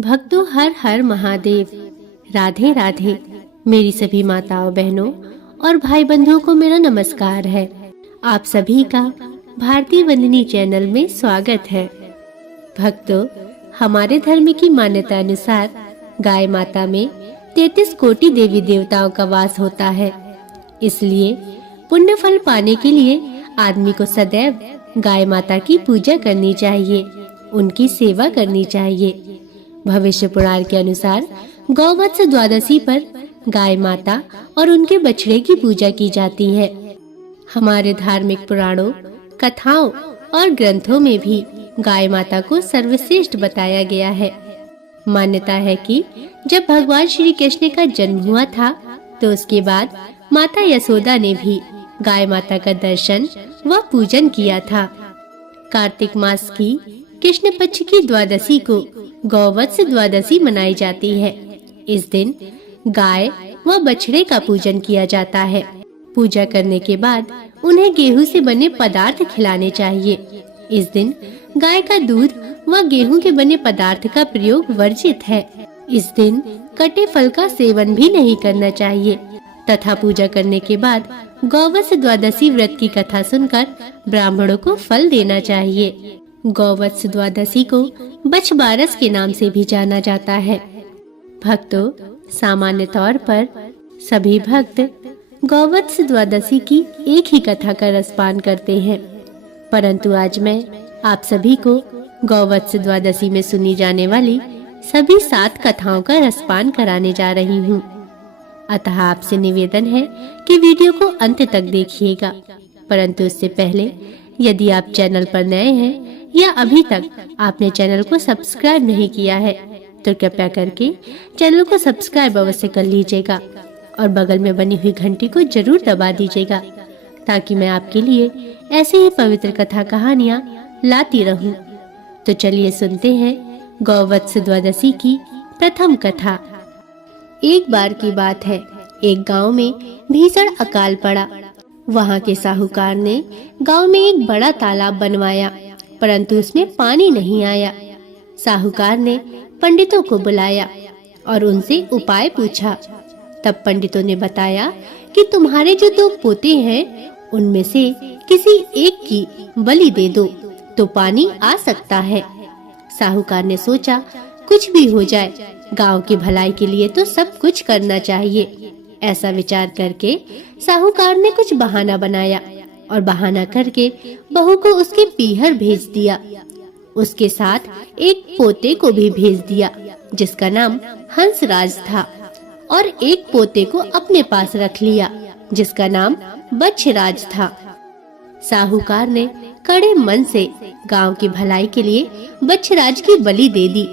भक्तों, हर हर महादेव। राधे राधे। मेरी सभी माताओं, बहनों और भाई बंधुओं को मेरा नमस्कार है। आप सभी का भारतीय वंदनी चैनल में स्वागत है। भक्तों, हमारे धर्म की मान्यता अनुसार गाय माता में 33 कोटि देवी देवताओं का वास होता है। इसलिए पुण्य फल पाने के लिए आदमी को सदैव गाय माता की पूजा करनी चाहिए, उनकी सेवा करनी चाहिए। भविष्य पुराण के अनुसार गौवत्स द्वादशी पर गाय माता और उनके बछड़े की पूजा की जाती है। हमारे धार्मिक पुराणों, कथाओं और ग्रंथों में भी गाय माता को सर्वश्रेष्ठ बताया गया है। मान्यता है कि जब भगवान श्री कृष्ण का जन्म हुआ था तो उसके बाद माता यशोदा ने भी गाय माता का दर्शन व पूजन किया था। कार्तिक मास की कृष्ण पक्ष की द्वादशी को गौवत्स द्वादशी मनाई जाती है। इस दिन गाय व बछड़े का पूजन किया जाता है। पूजा करने के बाद उन्हें गेहूं से बने पदार्थ खिलाने चाहिए। इस दिन गाय का दूध व गेहूं के बने पदार्थ का प्रयोग वर्जित है। इस दिन कटे फल का सेवन भी नहीं करना चाहिए तथा पूजा करने के बाद गौवत्स द्वादशी व्रत की कथा सुनकर ब्राह्मणों को फल देना चाहिए। गौवत्स द्वादशी को बछबारस के नाम से भी जाना जाता है। भक्तों, सामान्य तौर पर सभी भक्त गौवत्स द्वादशी की एक ही कथा का रसपान करते हैं, परंतु आज मैं आप सभी को गौवत्स द्वादशी में सुनी जाने वाली सभी 7 कथाओं का रसपान कराने जा रही हूँ। अतः आपसे निवेदन है कि वीडियो को अंत तक देखिएगा, परंतु उससे पहले यदि आप चैनल पर नए हैं या अभी तक आपने चैनल को सब्सक्राइब नहीं किया है तो कृपया करके चैनल को सब्सक्राइब अवश्य कर लीजिएगा और बगल में बनी हुई घंटी को जरूर दबा दीजिएगा ताकि मैं आपके लिए ऐसे ही पवित्र कथा कहानियाँ लाती रहूं। तो चलिए सुनते हैं गौवत्स द्वादशी की प्रथम कथा। एक बार की बात है, एक गांव में भीषण अकाल पड़ा। वहां के साहूकार ने गांव में एक बड़ा तालाब बनवाया, परंतु उसमें पानी नहीं आया। साहूकार ने पंडितों को बुलाया और उनसे उपाय पूछा। तब पंडितों ने बताया कि तुम्हारे जो 2 पोते हैं उनमें से किसी एक की बलि दे दो तो पानी आ सकता है। साहूकार ने सोचा, कुछ भी हो जाए, गांव की भलाई के लिए तो सब कुछ करना चाहिए। ऐसा विचार करके साहूकार ने कुछ बहाना बनाया और बहाना करके बहू को उसके पीहर भेज दिया। उसके साथ एक पोते को भी भेज दिया जिसका नाम हंसराज था और एक पोते को अपने पास रख लिया जिसका नाम बछराज था। साहूकार ने कड़े मन से गांव की भलाई के लिए बछराज की बलि दे दी।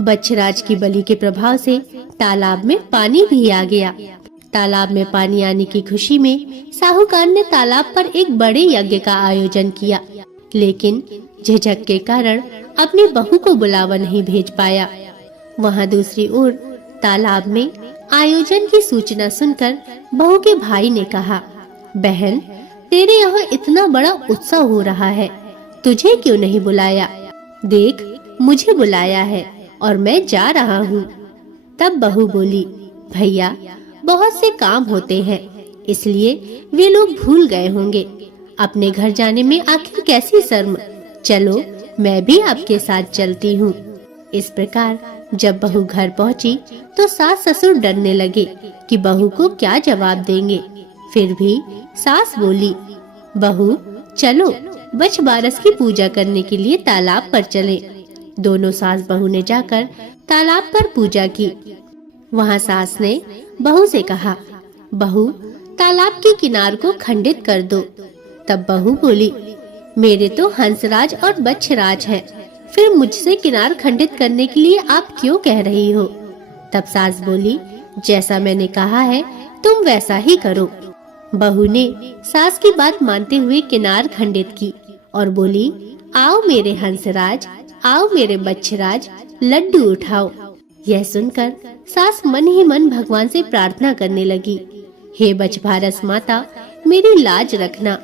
बछराज की बलि के प्रभाव से तालाब में पानी भी आ गया। तालाब में पानी आने की खुशी में साहूकार ने तालाब पर एक बड़े यज्ञ का आयोजन किया, लेकिन झिझक के कारण अपनी बहू को बुलावा नहीं भेज पाया। वहां दूसरी ओर तालाब में आयोजन की सूचना सुनकर बहू के भाई ने कहा, बहन, तेरे यहाँ इतना बड़ा उत्सव हो रहा है, तुझे क्यों नहीं बुलाया? देख, मुझे बुलाया है और मैं जा रहा हूँ। तब बहू बोली, भैया, बहुत से काम होते हैं, इसलिए वे लोग भूल गए होंगे। अपने घर जाने में आखिर कैसी शर्म, चलो मैं भी आपके साथ चलती हूँ। इस प्रकार जब बहू घर पहुँची तो सास ससुर डरने लगे कि बहू को क्या जवाब देंगे। फिर भी सास बोली, बहू, चलो बछबारस की पूजा करने के लिए तालाब पर चलें। दोनों सास बहू ने जाकर तालाब पर पूजा की। वहाँ सास ने बहू से कहा, बहू, तालाब के किनार को खंडित कर दो। तब बहू बोली, मेरे तो हंसराज और बछराज है, फिर मुझसे किनार खंडित करने के लिए आप क्यों कह रही हो? तब सास बोली, जैसा मैंने कहा है तुम वैसा ही करो। बहू ने सास की बात मानते हुए किनार खंडित की और बोली, आओ मेरे हंसराज, आओ मेरे बछराज, लड्डू उठाओ। यह सुनकर सास मन ही मन भगवान से प्रार्थना करने लगी, हे बछबारस माता, मेरी लाज रखना।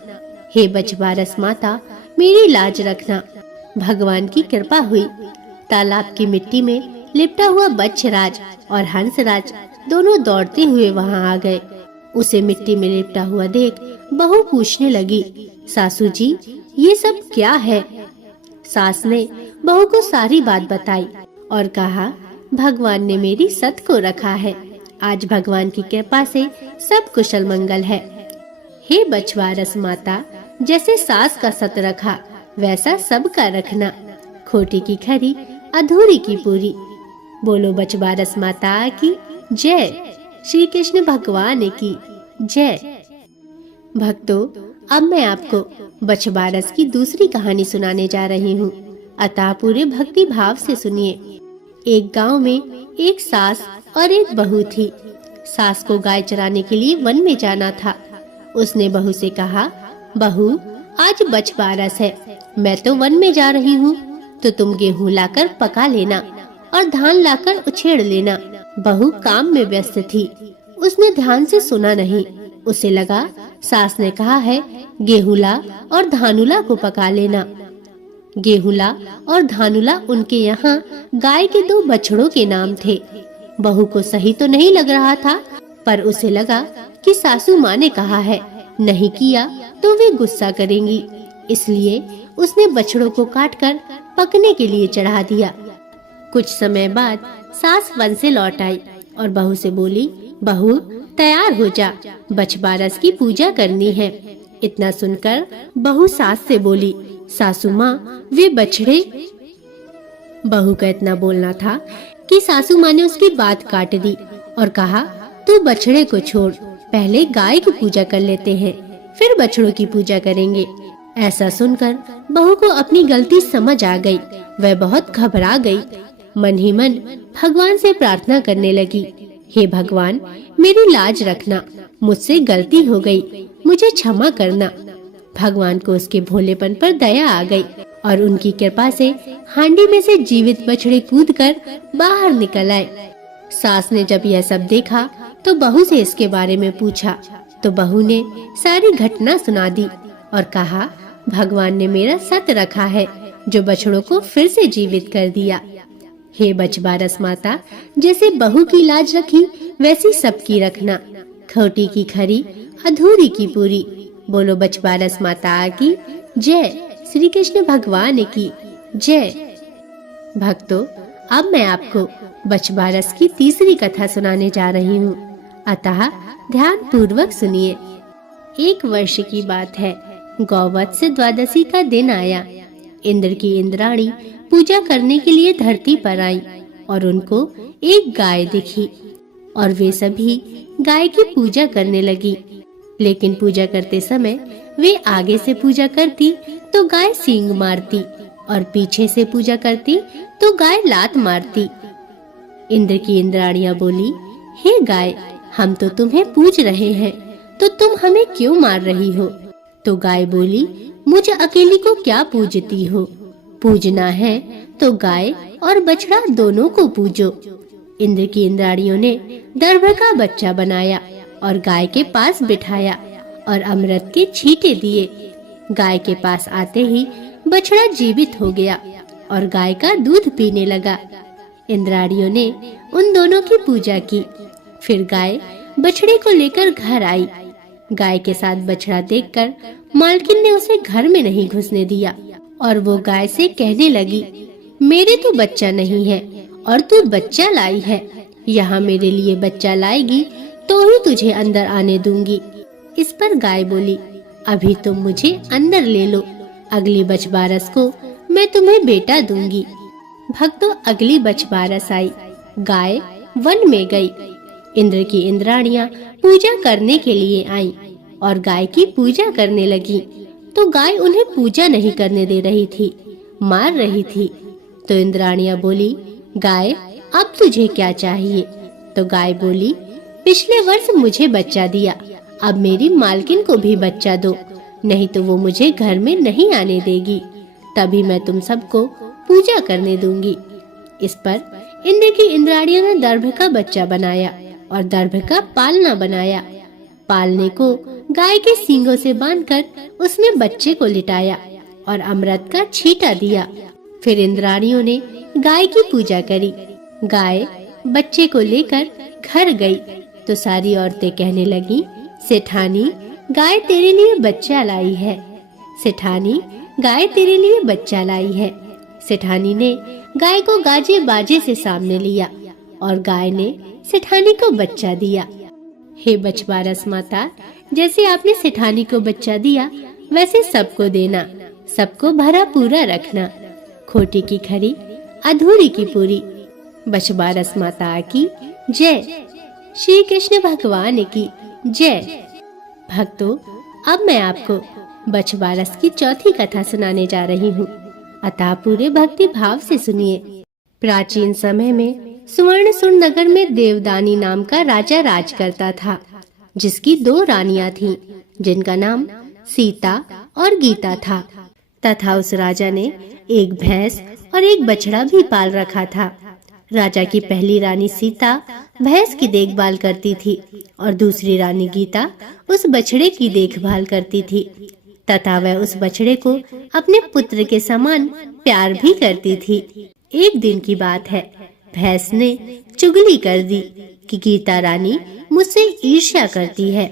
हे बछबारस माता, मेरी लाज रखना। भगवान की कृपा हुई। तालाब की मिट्टी में लिपटा हुआ बच्छराज और हंसराज दोनों दौड़ते हुए वहां आ गए। उसे मिट्टी में लिपटा हुआ देख बहू पूछने लगी, सासू जी ये सब क्या है? सास ने बहू को सारी बात बताई और कहा, भगवान ने मेरी सत को रखा है। आज भगवान की कृपा से सब कुशल मंगल है। हे बछवारस माता, जैसे सास का सत रखा वैसा सबका रखना। खोटी की खरी अधूरी की पूरी। बोलो बछवारस माता की जय। श्री कृष्ण भगवान की जय। भक्तों, अब मैं आपको बछवारस की दूसरी कहानी सुनाने जा रही हूँ, अतः पूरे भक्ति भाव से सुनिए। एक गांव में एक सास और एक बहू थी। सास को गाय चराने के लिए वन में जाना था। उसने बहू से कहा, बहू आज बछवारस है, मैं तो वन में जा रही हूँ, तो तुम गेहूं लाकर पका लेना और धान लाकर उछेड़ लेना। बहू काम में व्यस्त थी, उसने ध्यान से सुना नहीं। उसे लगा सास ने कहा है गेहूंला और धानुला को पका लेना। गेहूंला और धानुला उनके यहाँ गाय के दो बछड़ों के नाम थे। बहू को सही तो नहीं लग रहा था, पर उसे लगा कि सासू माँ ने कहा है, नहीं किया तो वे गुस्सा करेंगी, इसलिए उसने बछड़ों को काटकर पकने के लिए चढ़ा दिया। कुछ समय बाद सास वन से लौट आई और बहू से बोली, बहू तैयार हो जा, बछवारस की पूजा करनी है। इतना सुनकर बहू सास से बोली, सासू माँ वे बछड़े। बहू का इतना बोलना था कि सासू माँ ने उसकी बात काट दी और कहा, तू बछड़े को छोड़, पहले गाय की पूजा कर लेते हैं, फिर बछड़ों की पूजा करेंगे। ऐसा सुनकर बहू को अपनी गलती समझ आ गई। वह बहुत घबरा गई। मन ही मन भगवान से प्रार्थना करने लगी, हे भगवान मेरी लाज रखना, मुझसे गलती हो गई, मुझे क्षमा करना। भगवान को उसके भोलेपन पर दया आ गई और उनकी कृपा से हांडी में से जीवित बछड़े कूदकर बाहर निकल आए। सास ने जब यह सब देखा तो बहू से इसके बारे में पूछा, तो बहू ने सारी घटना सुना दी और कहा, भगवान ने मेरा सत रखा है जो बछड़ों को फिर से जीवित कर दिया। हे बछवारस माता, जैसे बहू की लाज रखी वैसी सबकी रखना। खोटी की खरी अधूरी की पूरी। बोलो बछवारस माता की जय। श्री कृष्ण भगवान की जय। भक्तों, अब मैं आपको बछवारस की तीसरी कथा सुनाने जा रही हूँ, अतः ध्यान पूर्वक सुनिए। एक वर्ष की बात है, गौवत्स द्वादशी का दिन आया। इंद्र की इंद्राणी पूजा करने के लिए धरती पर आई और उनको एक गाय दिखी और वे सभी गाय की पूजा करने लगी। लेकिन पूजा करते समय वे आगे से पूजा करती तो गाय सींग मारती और पीछे से पूजा करती तो गाय लात मारती। इंद्र की इंद्राणियां बोली, हे गाय, हम तो तुम्हें पूज रहे हैं, तो तुम हमें क्यों मार रही हो? तो गाय बोली, मुझ अकेली को क्या पूजती हो? पूजना है तो गाय और बछड़ा दोनों को पूजो। इंद्र की इंद्राणियों ने दर्भ का बच्चा बनाया और गाय के पास बिठाया और अमृत के छींटे दिए। गाय के पास आते ही बछड़ा जीवित हो गया और गाय का दूध पीने लगा। इंद्राणियों ने उन दोनों की पूजा की। फिर गाय बछड़े को लेकर घर आई। गाय के साथ बछड़ा देखकर मालकिन ने उसे घर में नहीं घुसने दिया और वो गाय से कहने लगी, मेरे तो बच्चा नहीं है और तू बच्चा लाई है। यहाँ मेरे लिए बच्चा लाएगी तो ही तुझे अंदर आने दूंगी। इस पर गाय बोली, अभी तुम मुझे अंदर ले लो, अगली बछवारस को मैं तुम्हें बेटा दूंगी। भक्तों, अगली बछवारस आई। गाय वन में गई। इंद्र की इंद्राणियां पूजा करने के लिए आई और गाय की पूजा करने लगी। तो गाय उन्हें पूजा नहीं करने दे रही थी, मार रही थी। तो इंद्राणियां बोली, गाय अब तुझे क्या चाहिए? तो गाय बोली, पिछले वर्ष मुझे बच्चा दिया, अब मेरी मालकिन को भी बच्चा दो, नहीं तो वो मुझे घर में नहीं आने देगी, तभी मैं तुम सबको पूजा करने दूंगी। इस पर इंद्र की इंद्राणियों ने दर्भ का बच्चा बनाया और दर्भ का पालना बनाया। पालने को गाय के सींगों से बांधकर उसमें बच्चे को लिटाया और अमृत का छींटा दिया। फिर इंद्राणियों ने गाय की पूजा करी। गाय बच्चे को लेकर घर गई तो सारी औरतें कहने लगी, सेठानी गाय तेरे लिए बच्चा लाई है, सेठानी गाय तेरे लिए बच्चा लाई है। सेठानी ने गाय को गाजे बाजे से सामने लिया और गाय ने सेठानी को बच्चा दिया। हे बछबारस माता, जैसे आपने सेठानी को बच्चा दिया वैसे सबको देना, सबको भरा पूरा रखना, खोटी की खरी अधूरी की पूरी। बछबारस माता की जय। श्री कृष्ण भगवान की जय। भक्तों, अब मैं आपको बछबारस की चौथी कथा सुनाने जा रही हूँ, अतः पूरे भक्ति भाव से सुनिए। प्राचीन समय में सुवर्णसुर नगर में देवदानी नाम का राजा राज करता था, जिसकी 2 रानियां थीं, जिनका नाम सीता और गीता था। तथा उस राजा ने एक भैंस और एक बछड़ा भी पाल रखा था। राजा की पहली रानी सीता भैंस की देखभाल करती थी और दूसरी रानी गीता उस बछड़े की देखभाल करती थी, तथा वह उस बछड़े को अपने पुत्र के समान प्यार भी करती थी। एक दिन की बात है, भैंस ने चुगली कर दी कि गीता रानी मुझसे ईर्ष्या करती है।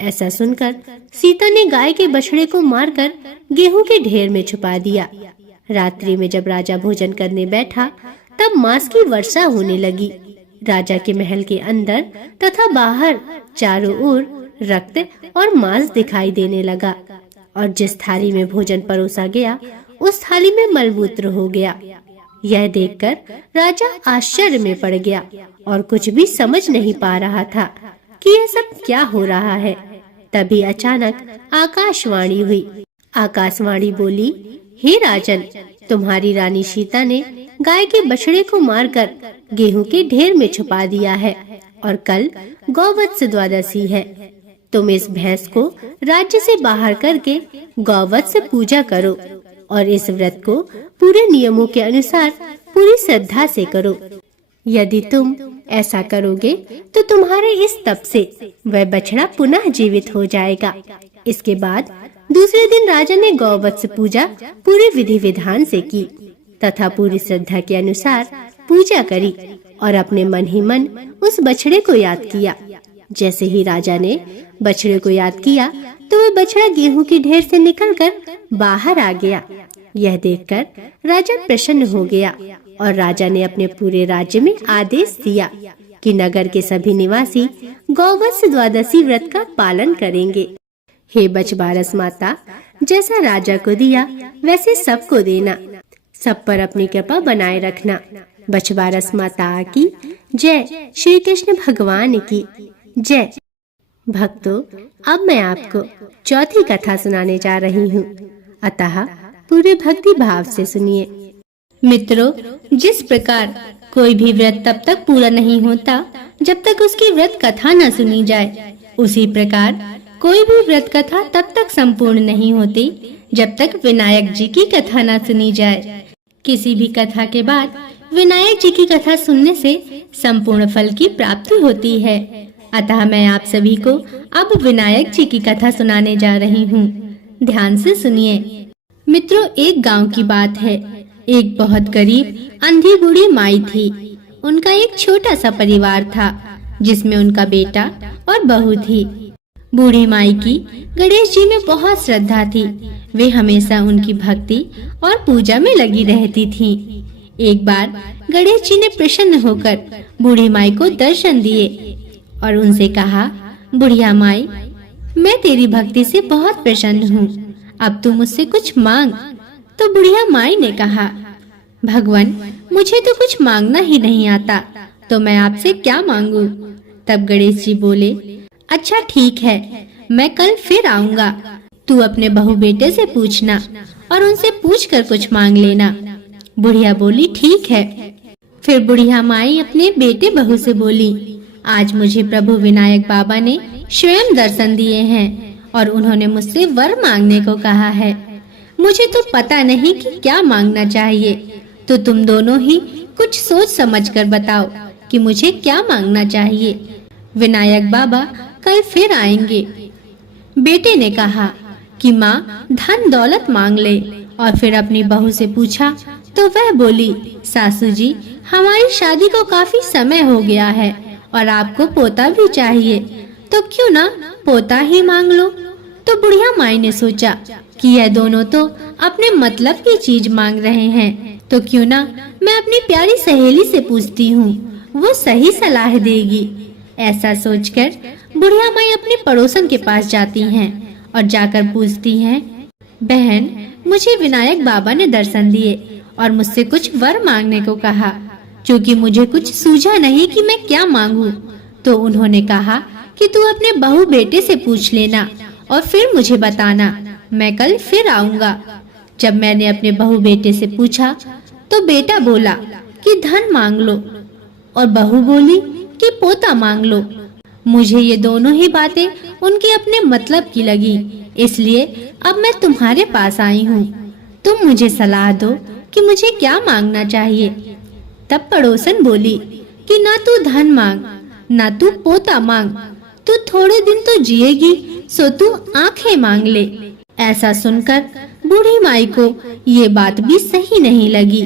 ऐसा सुनकर सीता ने गाय के बछड़े को मारकर गेहूं के ढेर में छुपा दिया। रात्रि में जब राजा भोजन करने बैठा तब मांस की वर्षा होने लगी। राजा के महल के अंदर तथा बाहर चारों ओर रक्त और मांस दिखाई देने लगा और जिस थाली में भोजन परोसा गया उस थाली में मलमूत्र हो गया। यह देखकर राजा आश्चर्य में पड़ गया और कुछ भी समझ नहीं पा रहा था कि यह सब क्या हो रहा है। तभी अचानक आकाशवाणी हुई। आकाशवाणी बोली, हे राजन, तुम्हारी रानी सीता ने गाय के बछड़े को मारकर गेहूं के ढेर में छुपा दिया है और कल गौवत्स द्वादशी है। तुम इस भैंस को राज्य से बाहर करके गौवत्स पूजा करो और इस व्रत को पूरे नियमों के अनुसार पूरी श्रद्धा से करो। यदि तुम ऐसा करोगे तो तुम्हारे इस तप से वह बछड़ा पुनः जीवित हो जाएगा। इसके बाद दूसरे दिन राजा ने गौवत्स पूजा पूरी विधि विधान से की तथा पूरी श्रद्धा के अनुसार पूजा करी और अपने मन ही मन उस बछड़े को याद किया। जैसे ही राजा ने बछड़े को याद किया तो वह बछड़ा गेहूं के ढेर से निकलकर बाहर आ गया। यह देखकर राजा प्रसन्न हो गया और राजा ने अपने पूरे राज्य में आदेश दिया कि नगर के सभी निवासी गौवत्स द्वादशी व्रत का पालन करेंगे। हे बछबारस माता, जैसा राजा को दिया वैसे सबको देना, सब पर अपनी कृपा बनाए रखना। बछबारस माता की जय। श्री कृष्ण भगवान की जय। भक्तों, अब मैं आपको चौथी कथा सुनाने जा रही हूँ, अतः पूरे भक्ति भाव से सुनिए। मित्रों, जिस प्रकार कोई भी व्रत तब तक पूरा नहीं होता जब तक उसकी व्रत कथा न सुनी जाए, उसी प्रकार कोई भी व्रत कथा तब तक संपूर्ण नहीं होती जब तक विनायक जी की कथा न सुनी जाए। किसी भी कथा के बाद विनायक जी की कथा सुनने से संपूर्ण फल की प्राप्ति होती है। अतः मैं आप सभी को अब विनायक जी की कथा सुनाने जा रही हूँ। ध्यान से सुनिए। मित्रों, एक गांव की बात है। एक बहुत गरीब अंधी बूढ़ी माई थी। उनका एक छोटा सा परिवार था जिसमें उनका बेटा और बहू थी। बूढ़ी माई की गणेश जी में बहुत श्रद्धा थी। वे हमेशा उनकी भक्ति और पूजा में लगी रहती थीं। एक बार गणेश जी ने प्रसन्न होकर बूढ़ी माई को दर्शन दिए और उनसे कहा, बुढ़िया माई, मैं तेरी भक्ति से बहुत प्रसन्न हूँ, अब तू मुझसे कुछ मांग। तो बुढ़िया माई ने कहा, भगवान, मुझे तो कुछ मांगना ही नहीं आता, तो मैं आपसे क्या मांगू। तब गणेश जी बोले, अच्छा ठीक है, मैं कल फिर आऊंगा। तू अपने बहू बेटे से पूछना और उनसे पूछकर कुछ मांग लेना। बुढ़िया बोली, ठीक है। फिर बुढ़िया माई अपने बेटे बहू से बोली, आज मुझे प्रभु विनायक बाबा ने स्वयं दर्शन दिए हैं और उन्होंने मुझसे वर मांगने को कहा है। मुझे तो पता नहीं कि क्या मांगना चाहिए, तो तुम दोनों ही कुछ सोच समझ कर बताओ कि मुझे क्या मांगना चाहिए। विनायक बाबा कल फिर आएंगे। बेटे ने कहा कि माँ धन दौलत मांग ले और फिर अपनी बहू से पूछा तो वह बोली, सासू जी, हमारी शादी को काफी समय हो गया है और आपको पोता भी चाहिए, तो क्यों ना पोता ही मांग लो। तो बुढ़िया माई ने सोचा कि यह दोनों तो अपने मतलब की चीज मांग रहे हैं, तो क्यों ना मैं अपनी प्यारी सहेली से पूछती हूँ, वो सही सलाह देगी। ऐसा सोचकर बुढ़िया माई अपने पड़ोसन के पास जाती हैं और जाकर पूछती हैं, बहन, मुझे विनायक बाबा ने दर्शन दिए और मुझसे कुछ वर मांगने को कहा, क्योंकि मुझे कुछ सूझा नहीं कि मैं क्या मांगूं। तो उन्होंने कहा कि तू अपने बहू बेटे से पूछ लेना और फिर मुझे बताना, मैं कल फिर आऊंगा। जब मैंने अपने बहू बेटे से पूछा तो बेटा बोला कि धन मांग लो और बहू बोली कि पोता मांग लो। मुझे ये दोनों ही बातें उनके अपने मतलब की लगी, इसलिए अब मैं तुम्हारे पास आई हूँ। तुम मुझे सलाह दो कि मुझे क्या मांगना चाहिए। तब पड़ोसन बोली कि ना तू धन मांग, ना तू पोता मांग, तू थोड़े दिन तो जिएगी, सो तू आंखें मांग ले। ऐसा सुनकर बूढ़ी माई को ये बात भी सही नहीं लगी।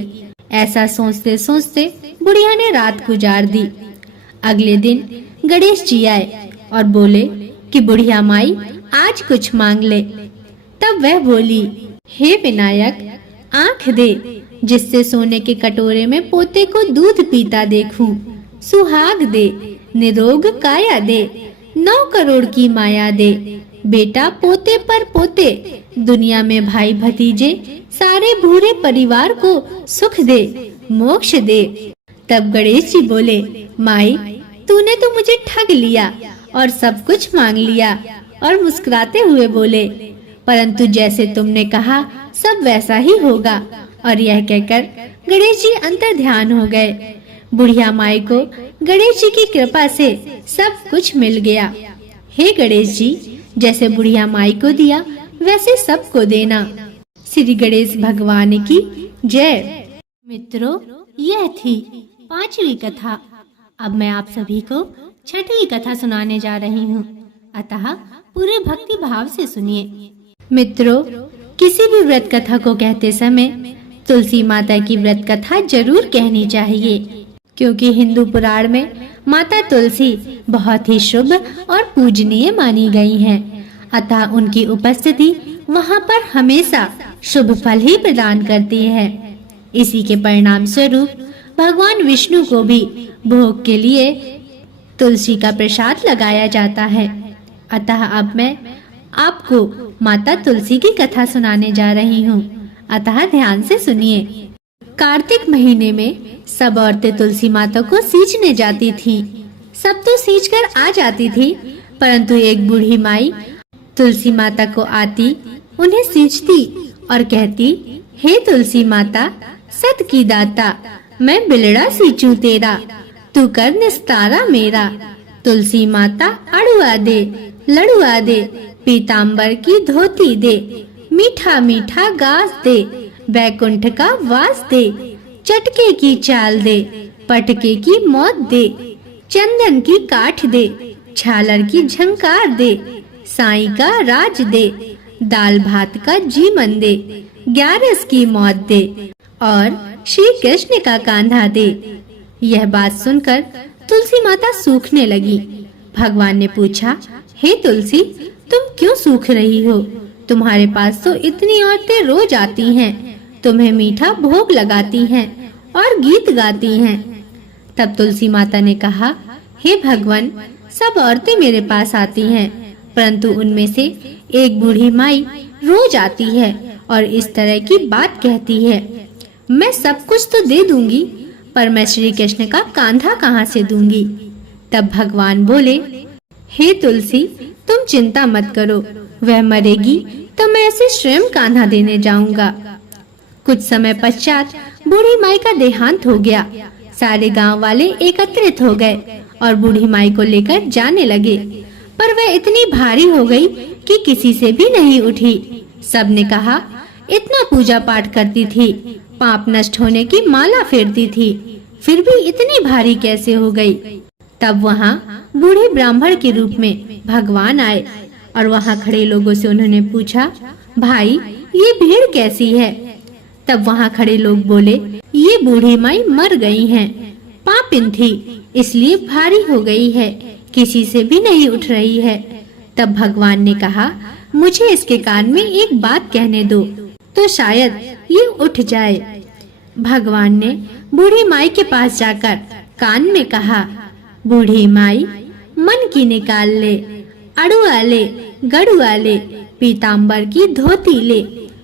ऐसा सोचते सोचते बुढ़िया ने रात गुजार दी। अगले दिन गणेश जी आए और बोले कि बुढ़िया माई आज कुछ मांग ले। तब वह बोली, हे विनायक, आंख दे जिससे सोने के कटोरे में पोते को दूध पीता देखूं। सुहाग दे, निरोग काया दे, 9 करोड़ की माया दे। बेटा पोते पर पोते, दुनिया में भाई भतीजे, सारे भूरे परिवार को सुख दे, मोक्ष दे। तब गणेश जी बोले, माई, तूने तो मुझे ठग लिया और सब कुछ मांग लिया। और मुस्कुराते हुए बोले, परंतु जैसे तुमने कहा सब वैसा ही होगा। और यह कहकर गणेश जी अंतर ध्यान हो गए। बुढ़िया माई को गणेश जी की कृपा से सब कुछ मिल गया। हे गणेश जी, जैसे बुढ़िया माई को दिया वैसे सबको देना। श्री गणेश भगवान की जय। मित्रों, यह थी 5वीं कथा। अब मैं आप सभी को 6वीं कथा सुनाने जा रही हूँ, अतः पूरे भक्ति भाव से सुनिए। मित्रों, किसी भी व्रत कथा को कहते समय तुलसी माता की व्रत कथा जरूर कहनी चाहिए, क्योंकि हिंदू पुराण में माता तुलसी बहुत ही शुभ और पूजनीय मानी गई हैं। अतः उनकी उपस्थिति वहाँ पर हमेशा शुभ फल ही प्रदान करती है। इसी के परिणाम स्वरूप भगवान विष्णु को भी भोग के लिए तुलसी का प्रसाद लगाया जाता है। अतः अब मैं आपको माता तुलसी की कथा सुनाने जा रही हूँ, अतः ध्यान से सुनिए। कार्तिक महीने में सब औरतें तुलसी माता को सींचने जाती थीं। सब तो सींच कर आ जाती थी, परंतु एक बूढ़ी माई तुलसी माता को आती, उन्हें सींचती और कहती, हे तुलसी माता, सत की दाता, मैं बिलड़ा सींचूं तेरा, तू कर निस्तारा मेरा। तुलसी माता अड़ुआ दे, लड़ुआ दे, पीतांबर की धोती दे, मीठा मीठा गास दे, बैकुंठ का वास दे, चटके की चाल दे, पटके की मौत दे, चंदन की काठ दे, झालर की झंकार दे, साई का राज दे, दाल भात का जीवन दे, 11 की मौत दे और श्री कृष्ण का कांधा दे। यह बात सुनकर तुलसी माता सूखने लगी। भगवान ने पूछा, हे तुलसी, तुम क्यों सूख रही हो? तुम्हारे पास तो इतनी औरतें रोज आती हैं, तुम्हें मीठा भोग लगाती हैं और गीत गाती हैं। तब तुलसी माता ने कहा, हे भगवान, सब औरतें मेरे पास आती हैं, परंतु उनमें से एक बूढ़ी माई रोज आती है और इस तरह की बात कहती है। मैं सब कुछ तो दे दूंगी, पर मैं श्री कृष्ण का कांधा कहाँ से दूंगी? तब भगवान बोले, हे तुलसी, तुम चिंता मत करो, वह मरेगी तो मैं उसे स्वयं कान्हा देने जाऊंगा। कुछ समय पश्चात बूढ़ी माई का देहांत हो गया। सारे गांव वाले एकत्रित हो गए और बूढ़ी माई को लेकर जाने लगे, पर वह इतनी भारी हो गई कि किसी से भी नहीं उठी। सबने कहा, इतना पूजा पाठ करती थी, पाप नष्ट होने की माला फेरती थी, फिर भी इतनी भारी कैसे हो गई? तब वहाँ बूढ़े ब्राह्मण के रूप में भगवान आए और वहाँ खड़े लोगों से उन्होंने पूछा, भाई, ये भीड़ कैसी है? तब वहाँ खड़े लोग बोले, ये बूढ़ी माई मर गई हैं। पापिन थी इसलिए भारी हो गई है, किसी से भी नहीं उठ रही है। तब भगवान ने कहा, मुझे इसके कान में एक बात कहने दो तो शायद ये उठ जाए। भगवान ने बूढ़ी माई के पास जाकर कान में कहा, बूढ़ी माई, मन की निकाल ले, अड़ुआ ले, गड़ुआ ले, पीताम्बर की धोती ले,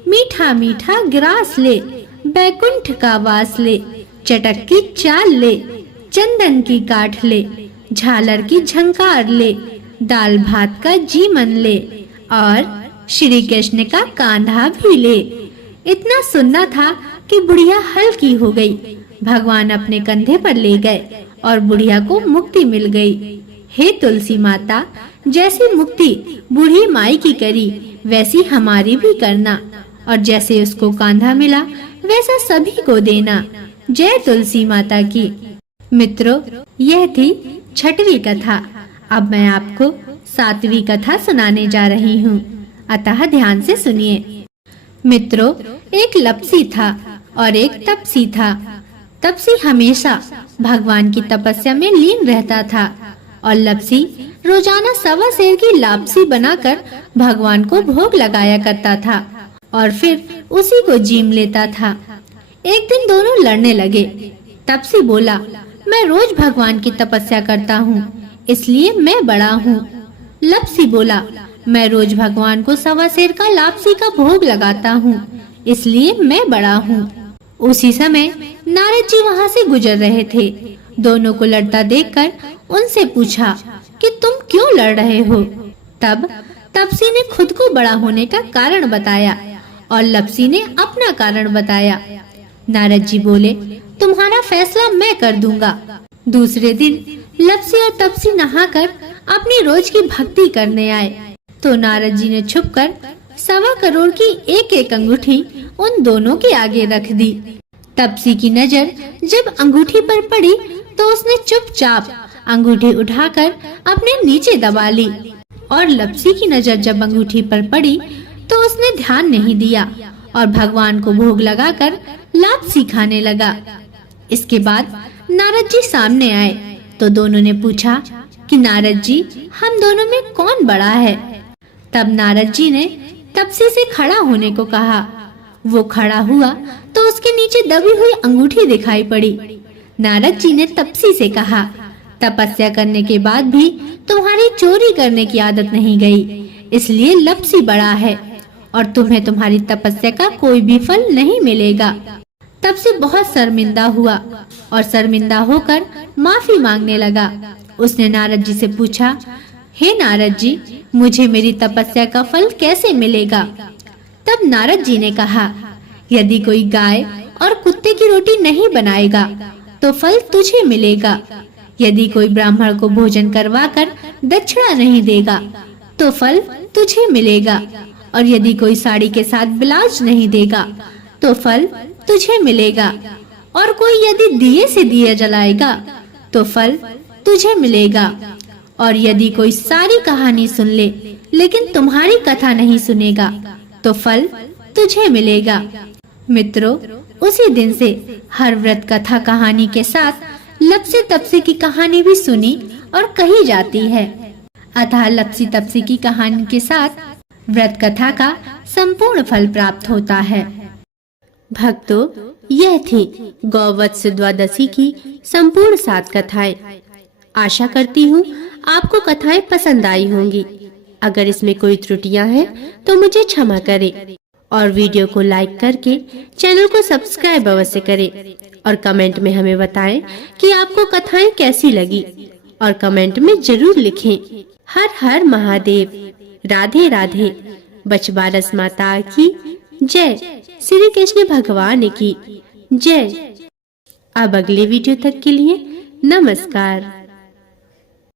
मीठा मीठा ग्रास ले, बैकुंठ का वास ले, चटक की चाल ले, चंदन की काठ ले, झालर की झंकार ले, दाल भात का जीवन ले और श्री कृष्ण का कांधा भी ले। इतना सुनना था कि बुढ़िया हल्की हो गई। भगवान अपने कंधे पर ले गए और बुढ़िया को मुक्ति मिल गई। हे तुलसी माता, जैसी मुक्ति बूढ़ी माई की करी वैसी हमारी भी करना, और जैसे उसको कांधा मिला वैसा सभी को देना। जय तुलसी माता की। मित्रों, यह थी 6वीं कथा। अब मैं आपको 7वीं कथा सुनाने जा रही हूँ, अतः ध्यान से सुनिए। मित्रों, एक लपसी था और एक तपसी था। तपसी हमेशा भगवान की तपस्या में लीन रहता था और लपसी रोजाना 1.25 सेर की लापसी बनाकर भगवान को भोग लगाया करता था और फिर उसी को जीम लेता था। एक दिन दोनों लड़ने लगे। तपसी बोला, मैं रोज भगवान की तपस्या करता हूँ, इसलिए मैं बड़ा हूँ। लपसी बोला, मैं रोज भगवान को 1.25 सेर का लापसी का भोग लगाता हूँ, इसलिए मैं बड़ा हूँ। उसी समय नारद जी वहाँ से गुजर रहे थे। दोनों को लड़ता देखकर उनसे पूछा कि तुम क्यों लड़ रहे हो। तब तपसी ने खुद को बड़ा होने का कारण बताया और लपसी ने अपना कारण बताया। नारद जी बोले, तुम्हारा फैसला मैं कर दूंगा। दूसरे दिन लपसी और तपसी नहाकर अपनी रोज की भक्ति करने आए तो नारद जी ने छुपकर 1.25 करोड़ की एक अंगूठी उन दोनों के आगे रख दी। तपसी की नजर जब अंगूठी पर पड़ी तो उसने चुपचाप अंगूठी उठाकर अपने नीचे दबा ली, और लपसी की नजर जब अंगूठी पर पड़ी तो उसने ध्यान नहीं दिया और भगवान को भोग लगाकर लापसी खाने लगा। इसके बाद नारद जी सामने आए तो दोनों ने पूछा कि नारद जी, हम दोनों में कौन बड़ा है। तब नारद जी ने तपसी से खड़ा होने को कहा। वो खड़ा हुआ तो उसके नीचे दबी हुई अंगूठी दिखाई पड़ी। नारद जी ने तपसी से कहा, तपस्या करने के बाद भी तुम्हारी चोरी करने की आदत नहीं गई, इसलिए लपसी बड़ा है और तुम्हें तुम्हारी तपस्या का कोई भी फल नहीं मिलेगा। तपसी बहुत शर्मिंदा हुआ और शर्मिंदा होकर माफी मांगने लगा। उसने नारद जी से पूछा, हे नारद जी, मुझे मेरी तपस्या का फल कैसे मिलेगा। तब नारद जी ने कहा, यदि कोई गाय और कुत्ते की रोटी नहीं बनाएगा तो फल तुझे मिलेगा। यदि कोई ब्राह्मण को भोजन करवाकर दक्षिणा नहीं देगा तो फल तुझे मिलेगा, और यदि कोई साड़ी के साथ ब्लाउज नहीं देगा तो फल तुझे मिलेगा, और कोई यदि दिए से दिया जलाएगा तो फल तुझे मिलेगा, और यदि कोई सारी कहानी सुन ले लेकिन तुम्हारी कथा नहीं सुनेगा तो फल तुझे मिलेगा। मित्रों, उसी दिन से हर व्रत कथा कहानी के साथ लपसी तपसी की कहानी भी सुनी और कही जाती है। अतः लपसी तपसी की कहानी के साथ व्रत कथा का संपूर्ण फल प्राप्त होता है। भक्तों, यह थी गौवत्स द्वादशी की संपूर्ण 7 कथाएं। आशा करती हूँ आपको कथाएं पसंद आई होंगी। अगर इसमें कोई त्रुटियां हैं तो मुझे क्षमा करें और वीडियो को लाइक करके चैनल को सब्सक्राइब अवश्य करें और कमेंट में हमें बताएं कि आपको कथाएं कैसी लगी, और कमेंट में जरूर लिखें। हर हर महादेव, राधे राधे, बछबारस माता की जय, श्री कृष्ण भगवान की जय। अब अगले वीडियो तक के लिए नमस्कार।